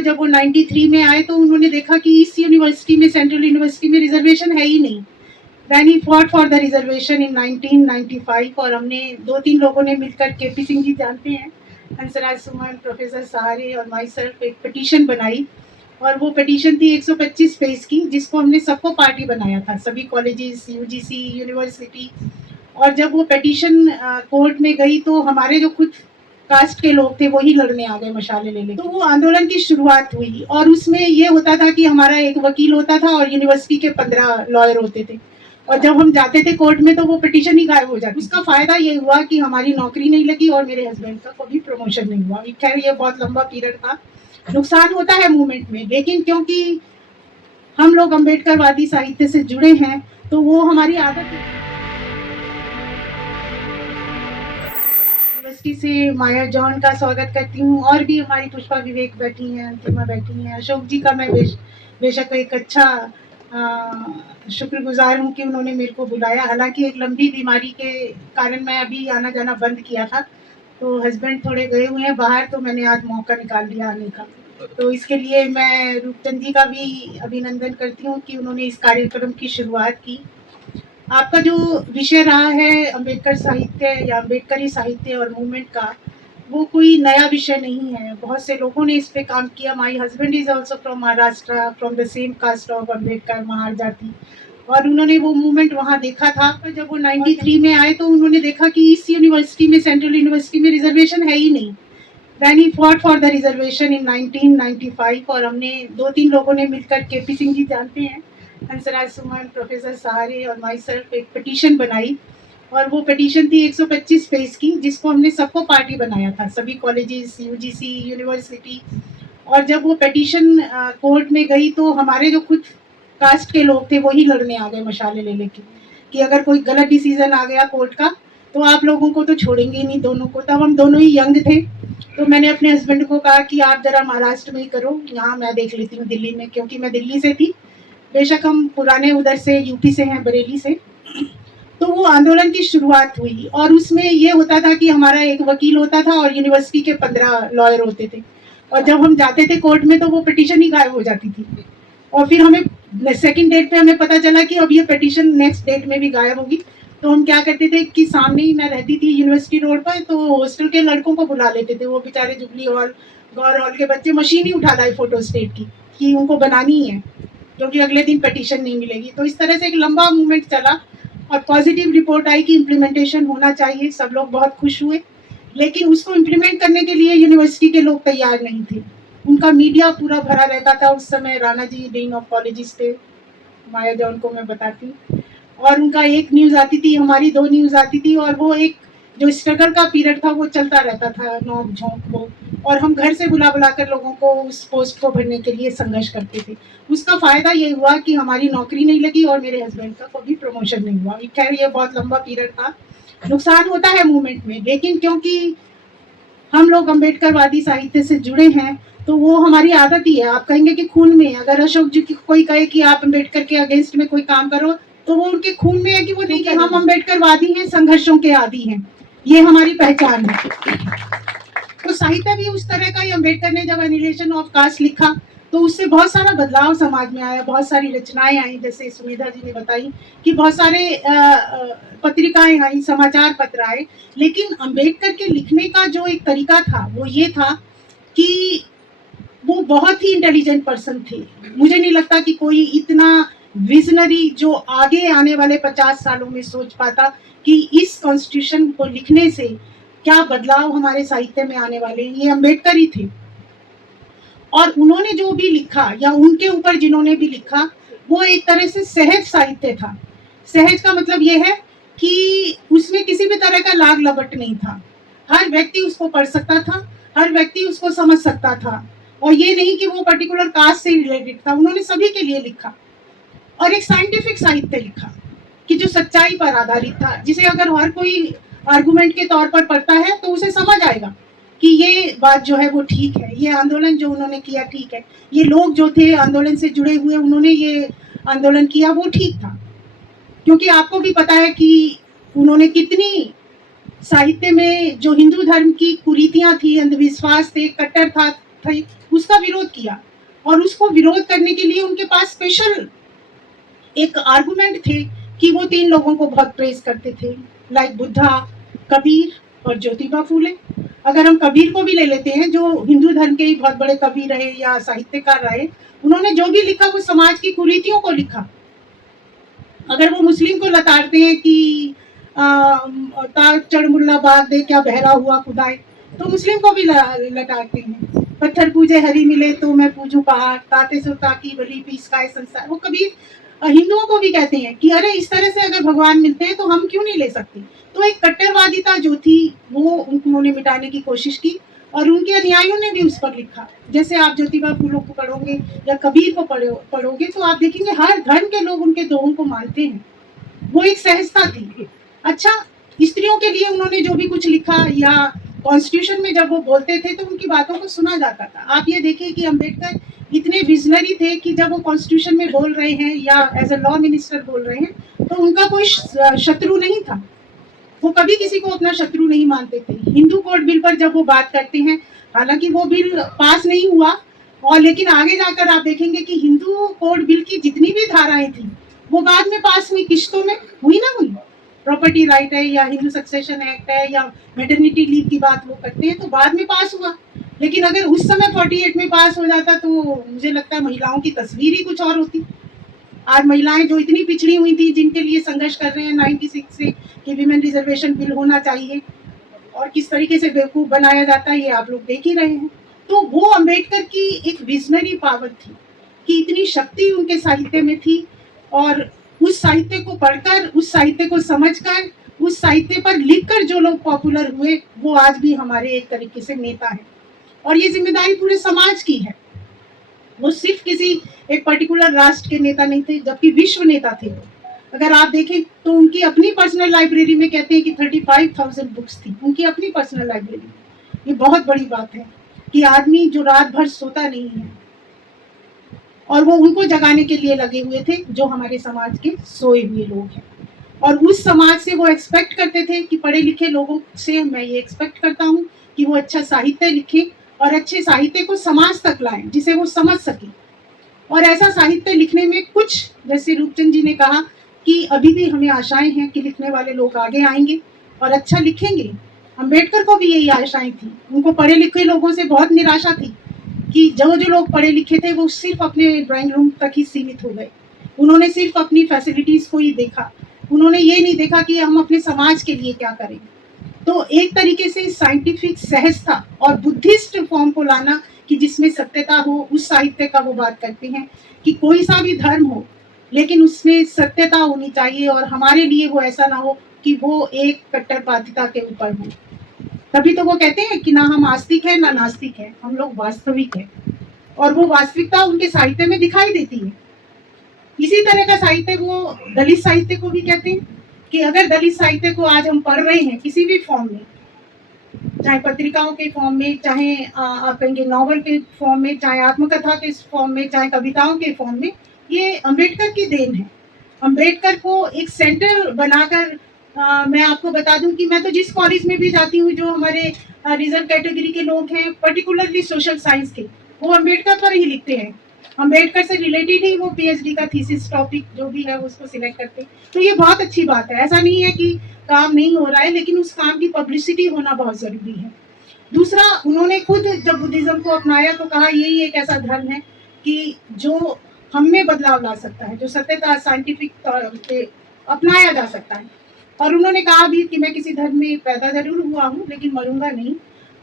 जब वो 93 में आए तो उन्होंने देखा कि इस यूनिवर्सिटी में, सेंट्रल यूनिवर्सिटी में रिजर्वेशन है ही नहीं। Then he fought for the reservation in 1995 और हमने 2-3 लोगों ने मिलकर केपी सिंह जी जानते हैं, हंसराज सुमन, प्रोफेसर सहारे और माई सेल्फ एक पिटीशन बनाई और वो पिटीशन थी 125 पेज की, जिसको हमने सबको पार्टी बनाया था, सभी कॉलेजेस, यूजीसी, यूनिवर्सिटी। और जब वो पिटीशन कोर्ट में गई तो हमारे जो खुद कास्ट के लोग थे वही लड़ने आ गए मशाले ले लेके। तो वो आंदोलन की शुरुआत हुई और उसमें ये होता था कि हमारा एक वकील होता था और यूनिवर्सिटी के 15 लॉयर होते थे और जब हम जाते थे कोर्ट में तो वो पिटीशन ही गायब हो जाती। उसका फायदा ये हुआ कि हमारी नौकरी नहीं लगी और मेरे हस्बैंड का कभी प्रमोशन नहीं हुआ। खैर ये बहुत लंबा पीरियड था, नुकसान होता है मूवमेंट में, लेकिन क्योंकि हम लोग अम्बेडकरवादी साहित्य से जुड़े हैं तो वो हमारी आदत है। यूनिवर्सिटी से माया जॉन का स्वागत करती हूँ और भी हमारी पुष्पा विवेक बैठी हैं, अंतिमा बैठी हैं, अशोक जी का मैं बेशक एक अच्छा शुक्रगुजार हूँ कि उन्होंने मेरे को बुलाया। हालांकि एक लंबी बीमारी के कारण मैं अभी आना जाना बंद किया था, तो हस्बैंड थोड़े गए हुए हैं बाहर, तो मैंने आज मौका निकाल लिया आने का। तो इसके लिए मैं रूपचंद जी का भी अभिनंदन करती हूँ कि उन्होंने इस कार्यक्रम की शुरुआत की। आपका जो विषय रहा है अम्बेडकर साहित्य या अम्बेडकरी साहित्य और मूवमेंट का, वो कोई नया विषय नहीं है, बहुत से लोगों ने इस पे काम किया। My husband is also from Maharashtra, from the same caste of Ambedkar, Mahar जाति, और उन्होंने वो मूवमेंट वहाँ देखा था। जब वो 93 में आए तो उन्होंने देखा कि इस यूनिवर्सिटी में, सेंट्रल यूनिवर्सिटी में रिजर्वेशन है ही नहीं। Then he fought for the reservation in 1995 और हमने 2-3 लोगों ने मिलकर, केपी सिंह जी जानते हैं, हंसराज सुमन, प्रोफेसर सहारे और माई सेल्फ एक पिटीशन बनाई और वो पिटीशन थी 125 पेज की, जिसको हमने सबको पार्टी बनाया था, सभी कॉलेजेस, यूजीसी, यूनिवर्सिटी। और जब वो पिटीशन कोर्ट में गई तो हमारे जो खुद कास्ट के लोग थे वही लड़ने आ गए मशाले ले लेके कि अगर कोई गलत डिसीजन आ गया कोर्ट का तो आप लोगों को तो छोड़ेंगे नहीं, दोनों को। तब हम दोनों ही यंग थे, तो मैंने अपने हस्बैंड को कहा कि आप जरा महाराष्ट्र में ही करो, यहाँ मैं देख लेती हूँ दिल्ली में, क्योंकि मैं दिल्ली से थी, बेशक हम पुराने उधर से यूपी से हैं, बरेली से। तो वो आंदोलन की शुरुआत हुई और उसमें ये होता था कि हमारा एक वकील होता था और यूनिवर्सिटी के 15 लॉयर होते थे और जब हम जाते थे कोर्ट में तो वो पिटीशन ही गायब हो जाती थी और फिर हमें सेकंड डेट पे हमें पता चला कि अब ये पिटीशन नेक्स्ट डेट में भी गायब होगी। तो हम क्या करते थे कि सामने ही मैं रहती थी यूनिवर्सिटी रोड पर, तो हॉस्टल के लड़कों को बुला लेते थे, वो बेचारे जुबली हॉल, गौर हॉल के बच्चे मशीन ही उठा लाए फोटो स्टेट की कि उनको बनानी ही है क्योंकि अगले दिन पिटीशन नहीं मिलेगी। तो इस तरह से एक लंबा मूवमेंट चला और पॉजिटिव रिपोर्ट आई कि इम्प्लीमेंटेशन होना चाहिए, सब लोग बहुत खुश हुए, लेकिन उसको इम्प्लीमेंट करने के लिए यूनिवर्सिटी के लोग तैयार नहीं थे। उनका मीडिया पूरा भरा रहता था, उस समय Rana ji dean of colleges थे, माया जॉन को मैं बताती हूँ, और उनका एक न्यूज़ आती थी, हमारी 2 न्यूज़ आती थी और वो एक जो स्ट्रगल का पीरियड था वो चलता रहता था, नोक झोंक वो, और हम घर से बुला कर लोगों को उस पोस्ट को भरने के लिए संघर्ष करते थे। उसका फायदा ये हुआ कि हमारी नौकरी नहीं लगी और मेरे हस्बैंड का कभी प्रमोशन नहीं हुआ। खैर ये बहुत लंबा पीरियड था, नुकसान होता है मूवमेंट में, लेकिन क्योंकि हम लोग अम्बेडकरवादी साहित्य से जुड़े हैं तो वो हमारी आदत ही है। आप कहेंगे कि खून में, अगर अशोक जी की कोई कहे कि आप अम्बेडकर के अगेंस्ट में कोई काम करो तो वो उनके खून में है कि वो नहीं, कि हम अम्बेडकरवादी हैं, संघर्षों के आदी हैं, ये हमारी पहचान है। तो साहित्य भी उस तरह का ही, अम्बेडकर ने जब एनिहिलेशन ऑफ कास्ट लिखा तो उससे बहुत सारा बदलाव समाज में आया, बहुत सारी रचनाएं आई, जैसे सुमेधा जी ने बताई कि बहुत सारे पत्रिकाएं आई, समाचार पत्र आए, लेकिन अम्बेडकर के लिखने का जो एक तरीका था वो ये था कि वो बहुत ही इंटेलिजेंट पर्सन थे। मुझे नहीं लगता कि कोई इतना विजनरी जो आगे आने वाले 50 सालों में सोच पाता कि इस कॉन्स्टिट्यूशन को लिखने से क्या बदलाव हमारे साहित्य में आने वाले हैं, ये अम्बेडकर ही थे। और उन्होंने जो भी लिखा या उनके ऊपर जिन्होंने भी लिखा वो एक तरह से सहज साहित्य था। सहज का मतलब ये है कि उसमें किसी भी तरह का लाग लपट नहीं था, हर व्यक्ति उसको पढ़ सकता था, हर व्यक्ति उसको समझ सकता था, और ये नहीं कि वो पर्टिकुलर कास्ट से रिलेटेड था, उन्होंने सभी के लिए लिखा। और एक साइंटिफिक साहित्य लिखा कि जो सच्चाई पर आधारित था, जिसे अगर हर कोई आर्गुमेंट के तौर पर पढ़ता है तो उसे समझ आएगा कि ये बात जो है वो ठीक है, ये आंदोलन जो उन्होंने किया ठीक है, ये लोग जो थे आंदोलन से जुड़े हुए उन्होंने ये आंदोलन किया वो ठीक था। क्योंकि आपको भी पता है कि उन्होंने कितनी साहित्य में जो हिंदू धर्म की कुरीतियां थी, अंधविश्वास थे, कट्टर था, थे उसका विरोध किया, और उसको विरोध करने के लिए उनके पास स्पेशल एक आर्गुमेंट थे कि वो 3 लोगों को बहुत प्रेज करते थे, लाइक बुद्धा, कबीर और ज्योतिबा फूले। अगर हम कबीर को भी ले लेते हैं, जो हिंदू धर्म के ही बहुत बड़े कवि रहे या साहित्यकार रहे, उन्होंने जो भी लिखा वो समाज की कुरीतियों को लिखा। अगर वो मुस्लिम को लताड़ते हैं कि ताज चढ़ मुल्ला बाग दे क्या बहरा हुआ खुदाए, तो मुस्लिम को भी लताड़ते हैं। पत्थर पूजे हरी मिले तो मैं पूजू पहाड़, ताते सो ताकी बली पीस का संसार। वो कबीर हिंदुओं को भी कहते हैं कि अरे इस तरह से अगर भगवान मिलते हैं तो हम क्यों नहीं ले सकते। तो एक कट्टरवादिता जो थी वो उन्होंने मिटाने की कोशिश की, और उनके अनुयायियों ने भी उस पर लिखा। जैसे आप ज्योतिबा फूले को पढ़ोगे या कबीर को पढ़ोगे तो आप देखेंगे हर धर्म के लोग उनके दोहों को मानते हैं। वो एक सहजता थी। अच्छा, स्त्रियों के लिए उन्होंने जो भी कुछ लिखा या कॉन्स्टिट्यूशन में जब वो बोलते थे तो उनकी बातों को सुना जाता था। आप ये देखिए कि अम्बेडकर इतने विजनरी थे कि जब वो कॉन्स्टिट्यूशन में बोल रहे हैं या एज अ लॉ मिनिस्टर बोल रहे हैं तो उनका कोई शत्रु नहीं था। वो कभी किसी को अपना शत्रु नहीं मानते थे। हिंदू कोड बिल पर जब वो बात करते हैं, हालांकि वो बिल पास नहीं हुआ, और लेकिन आगे जाकर आप देखेंगे कि हिंदू कोड बिल की जितनी भी धाराएं थी वो बाद में पास हुई, किश्तों में हुई ना हुई। प्रॉपर्टी राइट है या हिंदू सक्सेशन एक्ट है या मैटरनिटी लीव की बात वो करते हैं तो बाद में पास हुआ। लेकिन अगर उस समय 48 में पास हो जाता तो मुझे लगता है महिलाओं की तस्वीर ही कुछ और होती। आज महिलाएं जो इतनी पिछड़ी हुई थी, जिनके लिए संघर्ष कर रहे हैं 96 से कि विमेन रिजर्वेशन बिल होना चाहिए, और किस तरीके से बेवकूफ बनाया जाता है ये आप लोग देख ही रहे हैं। तो वो अम्बेडकर की एक विजनरी पावर थी कि इतनी शक्ति उनके साहित्य में थी, और उस साहित्य को पढ़कर, उस साहित्य को समझकर, उस साहित्य पर लिखकर जो लोग पॉपुलर हुए वो आज भी हमारे एक तरीके से नेता हैं। और ये जिम्मेदारी पूरे समाज की है। वो सिर्फ किसी एक पर्टिकुलर राष्ट्र के नेता नहीं थे, जबकि विश्व नेता थे। अगर आप देखें तो उनकी अपनी पर्सनल लाइब्रेरी में कहते हैं कि 35,000 बुक्स थी उनकी अपनी पर्सनल लाइब्रेरी में। ये बहुत बड़ी बात है कि आदमी जो रात भर सोता नहीं है, और वो उनको जगाने के लिए लगे हुए थे जो हमारे समाज के सोए हुए लोग हैं। और उस समाज से वो एक्सपेक्ट करते थे कि पढ़े लिखे लोगों से मैं ये एक्सपेक्ट करता हूँ कि वो अच्छा साहित्य लिखें और अच्छे साहित्य को समाज तक लाएं जिसे वो समझ सके। और ऐसा साहित्य लिखने में कुछ, जैसे रूपचंद जी ने कहा कि अभी भी हमें आशाएं हैं कि लिखने वाले लोग आगे आएंगे और अच्छा लिखेंगे। अम्बेडकर को भी यही आशाएं थी। उनको पढ़े लिखे लोगों से बहुत निराशा थी कि जो लोग पढ़े लिखे थे वो सिर्फ अपने ड्राइंग रूम तक ही सीमित हो गए। उन्होंने सिर्फ अपनी फैसिलिटीज को ही देखा, उन्होंने ये नहीं देखा कि हम अपने समाज के लिए क्या करें। तो एक तरीके से साइंटिफिक सहजता और बुद्धिस्ट फॉर्म को लाना कि जिसमें सत्यता हो, उस साहित्य का वो बात करते हैं कि कोई सा भी धर्म हो लेकिन उसमें सत्यता होनी चाहिए, और हमारे लिए वो ऐसा ना हो कि वो एक कट्टरवादिता के ऊपर हो। तभी तो वो कहते हैं कि ना हम आस्तिक हैं ना नास्तिक हैं, हम लोग वास्तविक हैं, और वो वास्तविकता उनके साहित्य में दिखाई देती है। इसी तरह का साहित्य वो दलित साहित्य को भी कहते हैं कि अगर दलित साहित्य को आज हम पढ़ रहे हैं किसी भी फॉर्म में, चाहे पत्रिकाओं के फॉर्म में, चाहे आप कहेंगे नॉवल के फॉर्म में, चाहे आत्मकथा के फॉर्म में, चाहे कविताओं के फॉर्म में, ये अम्बेडकर की देन है। अम्बेडकर को एक सेंटर बनाकर मैं आपको बता दूं कि मैं तो जिस कॉलेज में भी जाती हूँ, जो हमारे रिजर्व कैटेगरी के लोग हैं, पर्टिकुलरली सोशल साइंस के, वो अम्बेडकर पर ही लिखते हैं। अम्बेडकर से रिलेटेड ही वो पीएचडी का थीसिस टॉपिक जो भी है उसको सिलेक्ट करते हैं। तो ये बहुत अच्छी बात है। ऐसा नहीं है कि काम नहीं हो रहा है, लेकिन उस काम की पब्लिसिटी होना बहुत जरूरी है। दूसरा, उन्होंने खुद जब बुद्धिज्म को अपनाया तो कहा यही एक ऐसा धर्म है कि जो हम में बदलाव ला सकता है, जो सत्यता साइंटिफिक तौर पे अपनाया जा सकता है। और उन्होंने कहा भी कि मैं किसी धर्म में पैदा जरूर हुआ हूँ लेकिन मरूंगा नहीं।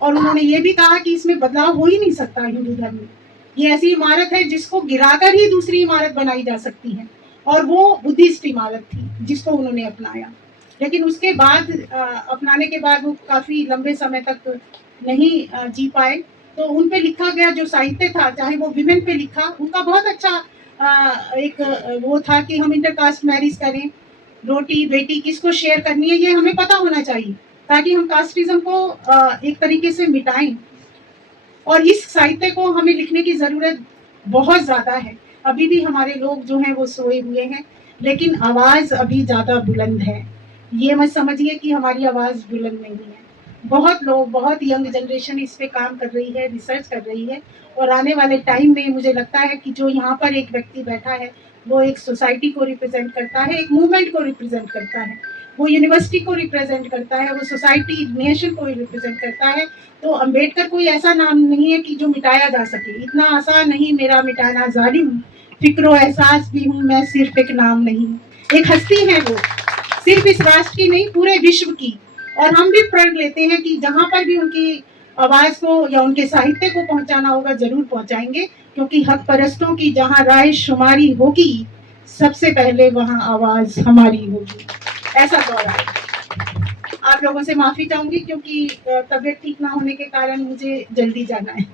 और उन्होंने ये भी कहा कि इसमें बदलाव हो ही नहीं सकता हिंदू धर्म में। ये ऐसी इमारत है जिसको गिराकर ही दूसरी इमारत बनाई जा सकती है, और वो बुद्धिस्ट इमारत थी जिसको उन्होंने अपनाया। लेकिन उसके बाद अपनाने के बाद वो काफी लंबे समय तक नहीं जी पाए। तो उन पे लिखा गया जो साहित्य था, चाहे वो विमेन पे लिखा, उनका बहुत अच्छा एक वो था कि हम इंटरकास्ट मैरिज करें, रोटी बेटी किसको शेयर करनी है ये हमें पता होना चाहिए, ताकि हम कास्टिज्म को एक तरीके से मिटाएं। और इस साहित्य को हमें लिखने की जरूरत बहुत ज्यादा है। अभी भी हमारे लोग जो हैं वो सोए हुए हैं, लेकिन आवाज अभी ज्यादा बुलंद है। ये मत समझिए कि हमारी आवाज बुलंद नहीं है। बहुत लोग, बहुत यंग जनरेशन इस पे काम कर रही है, रिसर्च कर रही है, और आने वाले टाइम में मुझे लगता है कि जो यहाँ पर एक व्यक्ति बैठा है वो एक सोसाइटी को रिप्रेजेंट करता है, एक मूवमेंट को रिप्रेजेंट करता है, वो यूनिवर्सिटी को रिप्रेजेंट करता है, वो सोसाइटी नेशन को रिप्रेजेंट करता है। तो अंबेडकर कोई ऐसा नाम नहीं है कि जो मिटाया जा सके, इतना आसान नहीं मेरा मिटाना जालिम, फिक्रो एहसास भी हूँ मैं, सिर्फ एक नाम नहीं, एक हस्ती है वो, सिर्फ इस राष्ट्र की नहीं पूरे विश्व की। और हम भी प्रण लेते हैं कि जहाँ पर भी उनकी आवाज को या उनके साहित्य को पहुंचाना होगा जरूर पहुंचाएंगे, क्योंकि हक परस्तों की जहाँ राय शुमारी होगी सबसे पहले वहाँ आवाज हमारी होगी। ऐसा दौर है। आप लोगों से माफी चाहूंगी क्योंकि तबीयत ठीक ना होने के कारण मुझे जल्दी जाना है।